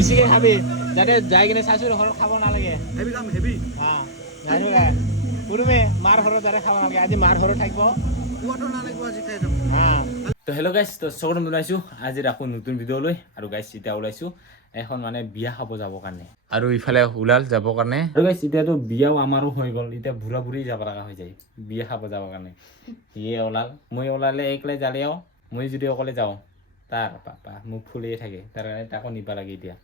বেছিকৈ খাবি যাতে যাই কিনে চাইছোঁ ঘৰত খাব নালাগে হেভি কাম হেভি পুৰুমে মাৰ ঘৰত যাতে খাব নালাগে আজি মাৰ ঘৰত থাকিব কোৱাটো নালাগিব আজি খাই যাম তো হেল্ল' গাইছ তো স্বাগতম জনাইছোঁ আজি আকৌ নতুন ভিডিঅ' লৈ আৰু গাইছ এতিয়া ওলাইছোঁ এখন মানে বিয়া খাব যাবৰ কাৰণে আৰু ইফালে ওলাল যাবৰ কাৰণে আৰু গাইছ এতিয়াতো বিয়াও আমাৰো হৈ গ'ল এতিয়া বুঢ়া বুঢ়ী যাব লগা হৈ যায় বিয়া খাব যাবৰ কাৰণে ইয়ে ওলাল মই ওলালে একলাই যালেও মই যদি অকলে যাওঁ তাৰ পাপা মোক ফুলিয়ে থাকে তাৰ কাৰণে তাকো নিব লাগে এতিয়া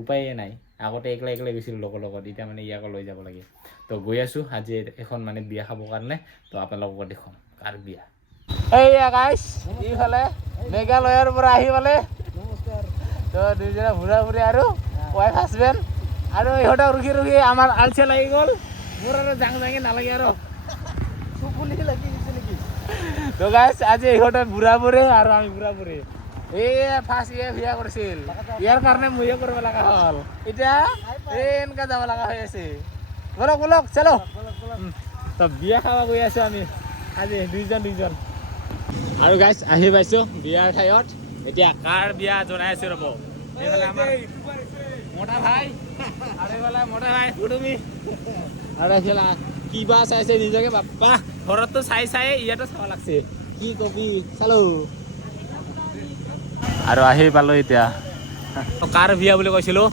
উপায়ে নাই আগতে একলাই একলাই গৈছিলোঁ লগৰ লগত এতিয়া মানে ইয়াকো লৈ যাব লাগে তো গৈ আছোঁ আজি এখন মানে বিয়া খাবৰ কাৰণে তো আপোনালোকক দেখুৱাম কাৰ বিয়া এইয়া গাইছ ইফালে মেঘালয়ৰ পৰা আহি পালে তো দুইজনে বুঢ়া বুঢ়ী আৰু ৱাইফ হাজবেণ্ড আৰু ইহঁতক ৰখি ৰখি আমাৰ আলচে লাগি গ'ল মোৰ আৰু জাং জাঙি নালাগে আৰু চুপুলি লাগি গৈছে নেকি তো গাইছ আজি ইহঁতৰ বুঢ়া বুঢ়ী আৰু আমি বুঢ়া বুঢ়ী এই ফাৰ্ষ্ট ইয়ে বিয়া কৰিছিল ইয়াৰ কাৰণে ময়ে কৰিব লগা হ'ল এতিয়া এই এনেকৈ যাব লগা হৈ আছে বলক বলক চলো তো বিয়া খাব গৈ আছোঁ আমি আজি দুইজন আৰু গাইছ আহি পাইছোঁ বিয়াৰ ঠাইত এতিয়া কাৰ বিয়া জনাই আছোঁ ৰ'ব এইফালে আমাৰ মোটা ভাই আৰু এইফালে মোটা ভাই কুটুমি আৰু এইফালে কিবা চাইছে নিজকে বাপ্পা ঘৰততো চাই ইয়াতো চাব লাগছে কি কবি চালো আৰু আহি পালোঁ এতিয়া কাৰ বিয়া বুলি কৈছিলোঁ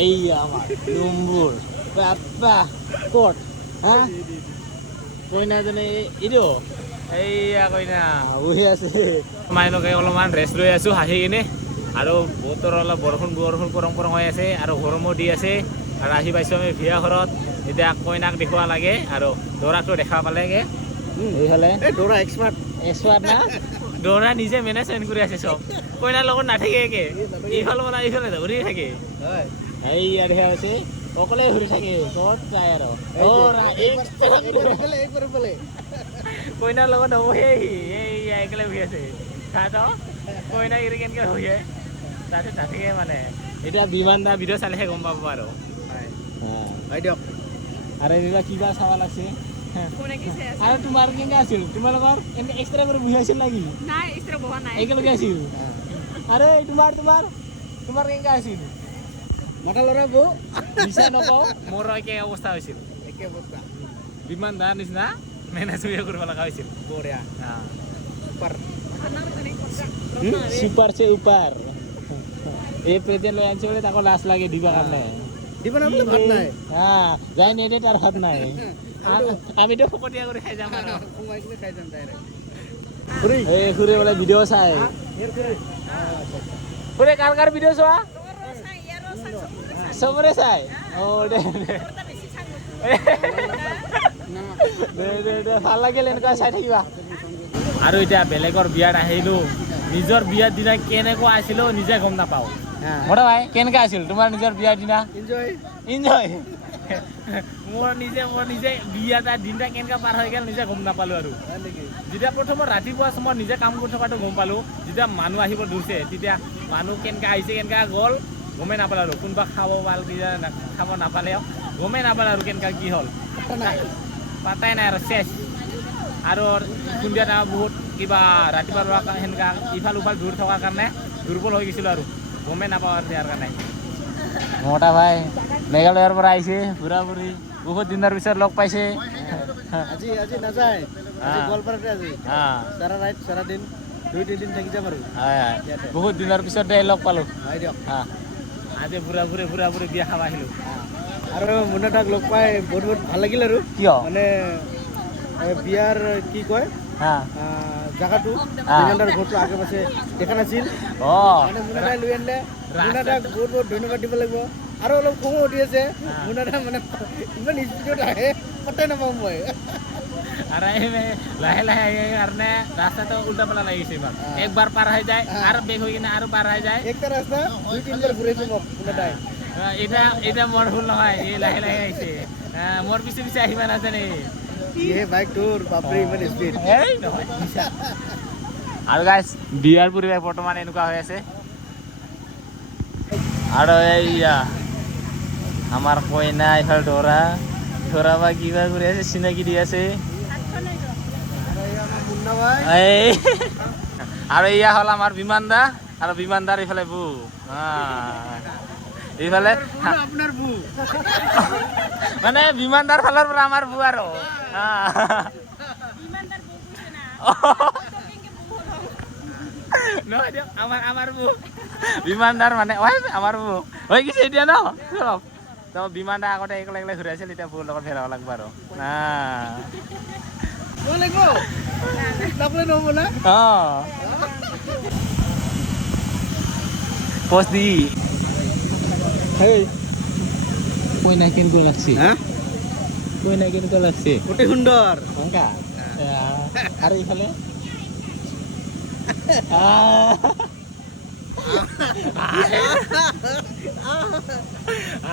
এই আমাৰ লুম্বুৰ বাপ্পা ক'ত হা কইনাজনী এইটো এইয়া কইনা বহি আছে মাইনকে অলপমান ৰেষ্ট লৈ আছোঁ হাঁহি কিনে আৰু বতৰ অলপ বৰষুণ পৰং হৈ আছে আৰু গৰমো দি আছে আৰু আহি পাইছোঁ আমি বিয়া ঘৰত এতিয়া কইনাক দেখুওৱা লাগে আৰু দৰাটো দেখা পালেগে এইফালে দৌৰা এক্সপাৰ্ট না দৰা নিজে মেনেজমেণ্ট কৰি আছে চব কইনাৰ লগত নাথাকে একে ইফালে মানে ইফালে ঘূৰি থাকে এই ইয়াত আছে অকলে ঘূৰি থাকে ক'ত যায় আৰু কইনাৰ লগত নবহে এই একেলে বহি আছে চাই তো কইনা এৰি কেনেকৈ বহে তাতে নাথাকে মানে এতিয়া বিমান দা ভিডিঅ' চালেহে গম পাব আৰু হয় দিয়ক আৰু এইবিলাক কিবা চাব লাগছে আৰু তোমাৰ কেনেকৈ আছিল তোমালোকৰ এনেকৈ এক্সট্ৰা কৰি বহি আছিল নেকি একেলগে আছিল আৰে তোমাৰ কেনেকৈ আছিল মতা ল'ৰা বৌ মিছা নকওঁ মোৰ একে অৱস্থা হৈছিল একে অৱস্থা বিমান দাৰ নিচিনা মেনেজ কৰিব লগা হৈছিল বঢ়িয়া সুপাৰ চে উপাৰ এই প্ৰেজেণ্ট লৈ আনিছে বোলে তাকো লাজ লাগে দিবৰ কাৰণে ভাত নাই যাই নেদে তাৰ ভাত নাই আমিতো ফকতীয়া কৰি খাই যাম আৰু খাই যাম এই খুৰে বোলে ভিডিঅ' চাই খুৰে কাৰ ভিডিঅ' চোৱা চবৰে চাই দে ভাল লাগিল এনেকুৱা চাই থাকিবা আৰু এতিয়া বেলেগৰ বিয়াত আহিলোঁ নিজৰ বিয়াৰ দিনা কেনেকুৱা আছিলোঁ নিজে গম নাপাওঁ মোটা ভাই কেনেকুৱা আছিল তোমাৰ নিজৰ বিয়াৰ দিনা ইনজয় মোৰ নিজে বিয়া এটা দিনটা কেনেকুৱা পাৰ হৈ গ'ল নিজে গম নাপালোঁ আৰু যেতিয়া প্ৰথমত ৰাতিপুৱা মই নিজে কাম কৰি থকাটো গম পালোঁ যেতিয়া মানুহ আহিব ধৰিছে তেতিয়া মানুহ কেনেকুৱা আহিছে কেনেকুৱা গ'ল গমেই নাপালোঁ আৰু কোনোবা খাব পাল খাব নাপালেও গমেই নাপালোঁ আৰু কেনেকুৱা কি হ'ল পাতাই নাই আৰু চেচ আৰু সন্ধিয়া টাইমত বহুত কিবা ৰাতিপুৱা সেনেকুৱা ইফাল সিফাল দূৰ থকাৰ কাৰণে দুৰ্বল হৈ গৈছিলোঁ আৰু গমেই নাপাওঁ আৰু ইয়াৰ কাৰণে মোটা ভাই মেঘালয়ৰ পৰা আহিছে বুঢ়া বুঢ়ী বহুত দিনৰ পিছত লগ পাইছে আজি নাযায় গোৱালপাৰাতে আজি চাৰা দিন 2-3 দিন থাকি যাম আৰু বহুত দিনৰ পিছত লগ পালোঁ হয় দিয়ক আজি বুঢ়া বুঢ়ী বিয়া খাব আহিলোঁ আৰু মুন্না দাক লগ পাই বহুত ভাল লাগিল আৰু কিয় মানে বিয়াৰ কি কয় জাগাটো মুন্নাদাৰ ঘৰটো আগে পাছে দেখা নাছিল মানে মুন্নাদাই লৈ আনিলে মুন্নাদাক বহুত ধন্যবাদ দিব লাগিব আৰু অলপ খঙো উঠি আছে মুন্নাদা মানে ইমান স্পীডত আহে পতাই নাপাওঁ মই আৰু লাহে আহে কাৰণে ৰাস্তাটো উল্টা পাল্টা লাগিছে একবাৰ পাৰ হৈ যায় আৰু বেগ হৈ কিনে আৰু পাৰ হৈ যায় একটা ৰাস্তা 2-3 বাৰ ঘূৰাইছে মোক মুন্নাদাই এটা মোৰ ভুল নহয় এই লাহে আহিছে মোৰ পিছে আহিব নাজানে বাইক তোৰ বাপৰে ইমান স্পীড আৰু গাইছ বিয়াৰ পৰিৱেশ বৰ্তমান এনেকুৱা হৈ আছে আৰু এইয়া আমাৰ কইনা এইফালে দৰা বা কিবা কৰি আছে চিনাকি দি আছে আৰু এয়া হ'ল আমাৰ বিমান দা আৰু বিমান দাৰ এইফালে বৌ এইফালে আপোনাৰ বু মানে বিমানদাৰ ফালৰ পৰা আমাৰ বু আৰু নহয় দিয়ক আমাৰ বু বিমানদাৰ মানে আমাৰ বু হৈ গৈছে এতিয়া ন তো বিমানদাৰ আগতে একেলগে ঘূৰাইছিল এতিয়া বুৰ লগত ফেৰাব লাগিব আৰু পোষ্ট দি কৈ নাই কেনেকুৱা লাগছে কৈ নাই কেনেকুৱা লাগছে অতি সুন্দৰ অংকা আৰু ইফালে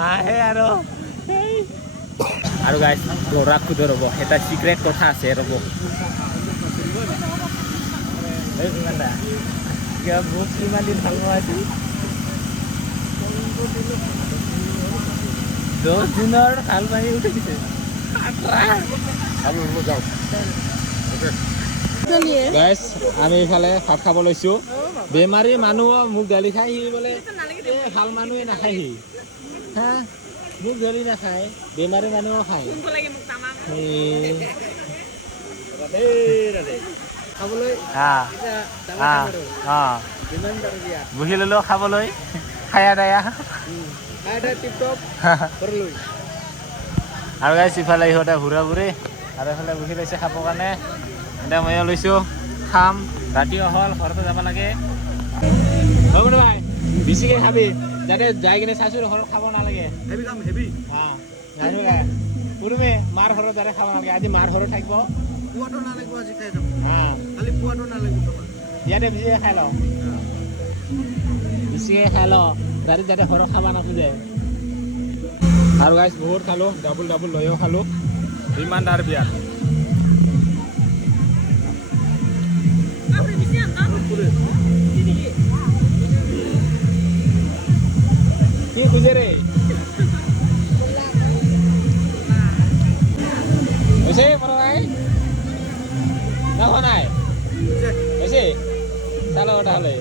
আহে আৰু গাইছ গৰা খুদ ৰ'ব এটা চিক্ৰেট কথা আছে ৰ'ব বহুত কিমান দিন ভাল পাইছি 10 দিনৰ ভাল পানী উঠি দিছে গাইছ আমি এইফালে ভাত খাব লৈছোঁ বেমাৰী মানুহ মোক গালি খাই সি বোলে ভাল মানুহে নাখায়হি হা মোক গালি নাখায় বেমাৰী মানুহো খায় বহি ল'লো খাবলৈ খায়া দায়া আৰু গাইছ ইফালে ইহঁতে ঘূৰা ঘূৰি আৰু এইফালে বহি লৈছে খাবৰ কাৰণে এতিয়া ময়ো লৈছোঁ খাম ৰাতিও হ'ল ঘৰতো যাব লাগে হ'ব দে ভাই বেছিকৈ খাবি যাতে যাই কিনে চাইছোঁ ঘৰত খাব নালাগে পুৰুমে মাৰ ঘৰত যাতে খাব নালাগে আজি মাৰ ঘৰত থাকিব ইয়াতে বেছিকৈ খাই লওঁ বেছিকৈ খাই লওঁ যাতে যাতে ঘৰত খাব নোখোজে আৰু গাইছ বহুত খালোঁ ডাবুল লৈও খালোঁ বিমানদাৰ বিয়াত কি খুঁজে ৰে হৈছে বড় ভাই না নাই হৈছে চালো ওটা হলে